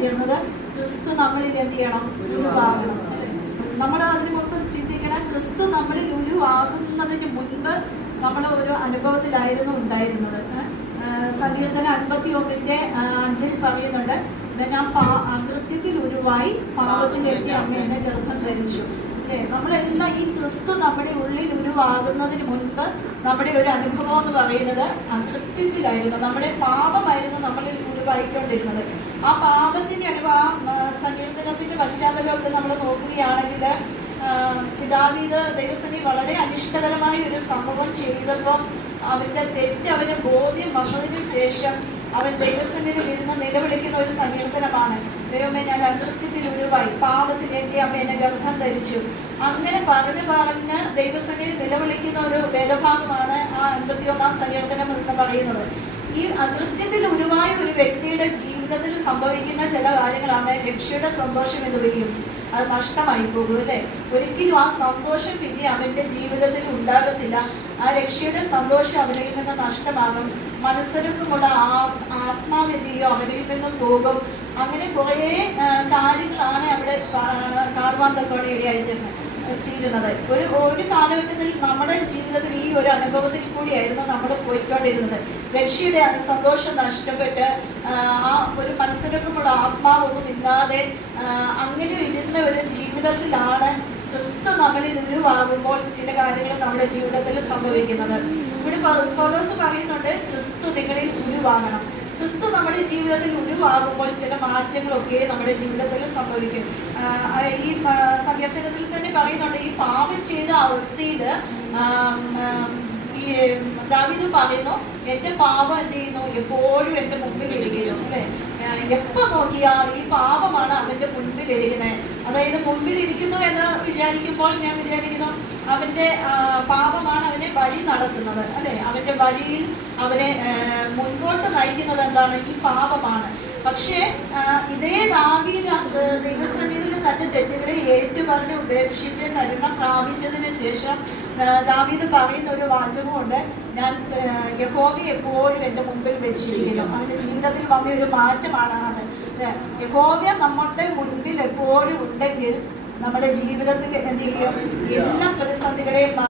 തീർന്നത്. ക്രിസ്തു നമ്മളിൽ എന്ത് ചെയ്യണം? ഉരുവാകണം. നമ്മൾ അതിന് മുമ്പ് ചിന്തിക്കണം, ക്രിസ്തു നമ്മളിൽ ഉരുവാകുന്നതിന് മുൻപ് നമ്മൾ ഒരു അനുഭവത്തിലായിരുന്നു ഉണ്ടായിരുന്നത്. സങ്കീർത്തനം 51:5 പറയുന്നുണ്ട്, ഞാൻ അകൃത്യത്തിൽ ഉരുവായി പാപത്തിലേക്ക് അമ്മ എന്നെ ഗർഭം ധരിച്ചു. അല്ലേ? നമ്മളെല്ലാം ഈ ക്രിസ്തു നമ്മുടെ ഉള്ളിൽ ഉരുവാകുന്നതിന് മുൻപ് നമ്മുടെ ഒരു അനുഭവം എന്ന് പറയുന്നത് അകൃത്യത്തിലായിരുന്നു. നമ്മുടെ പാപമായിരുന്നു നമ്മളിൽ ഉരുവായിക്കൊണ്ടിരുന്നത്. ആ പാപത്തിന്റെ സങ്കീർത്തനത്തിന്റെ പശ്ചാത്തലമൊക്കെ നമ്മൾ നോക്കുകയാണെങ്കിൽ ദാവീദ് ദൈവസന്നിധി വളരെ അനിഷ്ടകരമായ ഒരു സംഭവം ചെയ്തപ്പോൾ അവന്റെ തെറ്റ് അവന് ബോധ്യം വന്നതിന് ശേഷം അവൻ ദൈവസന്നിധിയിൽ ഇരുന്ന് നിലവിളിക്കുന്ന ഒരു സങ്കീർത്തനമാണ്, ദൈവമേ ഞാൻ അകൃത്യത്തിൽ ഉരുവായി പാപത്തിലേക്ക് അമ്മ എന്നെ ഗർഭം ധരിച്ചു. അങ്ങനെ പറഞ്ഞ് ദൈവസന്നിധി നിലവിളിക്കുന്ന ഒരു വേദഭാഗമാണ് ആ 51-ാം സങ്കീർത്തനം എന്ന് പറയുന്നത്. ഈ അകൃത്യത്തിൽ ഉരുവായ ഒരു വ്യക്തിയുടെ ജീവിതത്തിൽ സംഭവിക്കുന്ന ചില കാര്യങ്ങളാണ് രക്ഷയുടെ സന്തോഷം എന്ന് പറയും. അത് നഷ്ടമായി പോകും. അല്ലേ? ഒരിക്കലും ആ സന്തോഷം പിന്നെ അവന്റെ ജീവിതത്തിൽ ഉണ്ടാകത്തില്ല. ആ രക്ഷയുടെ സന്തോഷം അവനിൽ നിന്ന് നഷ്ടമാകും. മനസ്സൊരുക്കമുള്ള ആത്മാവെന്തിയോ അവനിൽ നിന്നും പോകും. അങ്ങനെ കുറേ കാര്യങ്ങളാണ് അവിടെ കാണുവാൻ തക്കോടെ തീരുന്നത്. ഒരു കാലഘട്ടത്തിൽ നമ്മുടെ ജീവിതത്തിൽ ഈ ഒരു അനുഭവത്തിൽ കൂടിയായിരുന്നു നമ്മൾ പോയിക്കൊണ്ടിരുന്നത്. രക്ഷയുടെ സന്തോഷം നഷ്ടപ്പെട്ട് ആ ഒരു മനസ്സിലൊക്കെയുള്ള ആത്മാവൊന്നും ഇല്ലാതെ അങ്ങനെ ഇരുന്ന ഒരു ജീവിതത്തിലാണ് ക്രിസ്തു നമ്മളിൽ ഉരുവാകുമ്പോൾ ചില കാര്യങ്ങൾ നമ്മുടെ ജീവിതത്തിൽ സംഭവിക്കുന്നത്. ഇവിടെ പൗലോസ് പറയുന്നുണ്ട്, ക്രിസ്തു നിങ്ങളിൽ ഉരുവാകണം. ക്രിസ്തു നമ്മുടെ ജീവിതത്തിൽ ഉരുവാകുമ്പോൾ ചില മാറ്റങ്ങളൊക്കെ നമ്മുടെ ജീവിതത്തിൽ സംഭവിക്കും. ഈ സങ്കീർത്തനത്തിൽ തന്നെ പറയുന്നുണ്ട്, ഈ പാപം ചെയ്ത അവസ്ഥയിൽ ഈ ദാവീദ് പറയുന്നു, എൻ്റെ പാപം എന്ത് ചെയ്യുന്നു? എപ്പോഴും എൻ്റെ മുമ്പിൽ ഇരിക്കുന്നു. അല്ലേ? എപ്പോൾ നോക്കിയാൽ ഈ പാപമാണ് അവൻ്റെ മുൻപിൽ ഇരിക്കുന്നത്. അതായത് മുൻപിൽ ഇരിക്കുന്നു എന്ന് വിചാരിക്കുമ്പോൾ ഞാൻ വിചാരിക്കുന്നു അവൻ്റെ പാപമാണ് അവനെ വഴി നടത്തുന്നത്. അല്ലേ? അവൻ്റെ വഴിയിൽ അവനെ മുൻപോട്ട് നയിക്കുന്നത് എന്താണ്? ഈ പാപമാണ്. പക്ഷേ ഇതേ ദാവീദ് ദൈവസന്നിധിയിൽ തന്റെ തെറ്റുകളെ ഏറ്റുപറഞ്ഞ് ഉപേക്ഷിച്ച് കരുണ പ്രാപിച്ചതിന് ശേഷം ദാവീദ് പറയുന്ന ഒരു വാചകമുണ്ട്, ഞാൻ യഹോവയെ എപ്പോഴും എൻ്റെ മുമ്പിൽ വെച്ചിരിക്കുന്നു. അവൻ്റെ ജീവിതത്തിൽ വന്ന ഒരു മാറ്റമാണ് അത്. യഹോവ നമ്മുടെ മുൻപിൽ എപ്പോഴും ഉണ്ടെങ്കിൽ നമ്മുടെ ജീവിതത്തിൽ എന്ത് ചെയ്യും? എല്ലാ പ്രതിസന്ധികളെയും